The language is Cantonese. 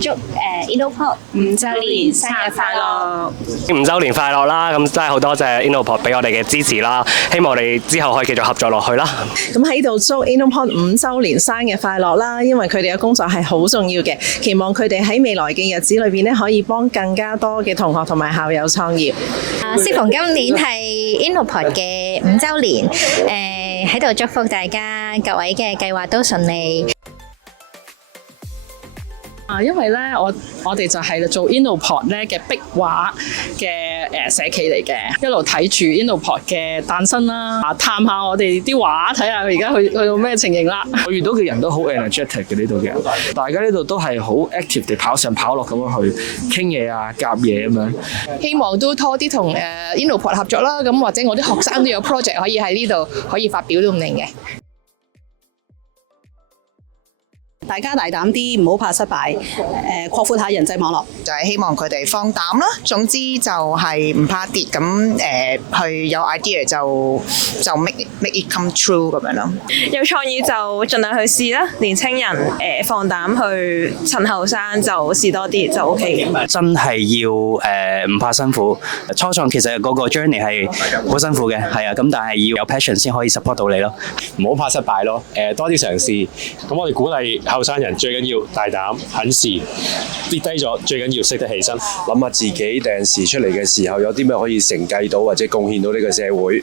祝Innopod 5周年生日快樂5周年快樂啦！咁真係好多謝 Innopod 俾我哋嘅支持啦，希望我哋之後可以繼續合作落去啦。咁喺度祝 Innopod 5周年生日快樂啦！因為佢哋嘅工作係好重要嘅，期望佢哋喺未來嘅日子裏邊咧，可以幫更加多嘅同學同埋校友創業。適逢今年係 Innopod 嘅5周年，喺度祝福大家各位嘅計劃都順利。因為咧，我哋就係做 Innopod 咧嘅壁畫嘅社企嚟嘅，一路睇住 Innopod 嘅誕生啦，探下我哋啲畫，睇下佢而家去到咩情形啦。我遇到嘅人都好 energetic 嘅呢度嘅人，大家呢度都係好 active 地跑上跑落咁樣去傾嘢啊、夾嘢咁樣。希望都多啲同Innopod 合作啦，咁或者我啲學生都有 project 可以喺呢度可以發表都唔定嘅。大家大膽啲，唔好怕失敗，擴闊下人際網絡。就係希望佢哋放膽啦。總之就係唔怕跌，咁去有 idea 就 make it come true 咁樣咯。有創意就盡量去試啦。年青人放膽去，趁後生就試多啲就 OK 嘅。真係要唔怕辛苦。初創其實嗰個 journey 係好辛苦嘅，係啊，咁但係要有 passion 先可以 support 到你咯。唔好怕失敗咯，多啲嘗試。咁我哋鼓勵後生人最緊要大膽肯試，跌低咗最緊要識得起身，諗下自己第陣時出嚟嘅時候有啲咩可以承繼到或者貢獻到呢個社會。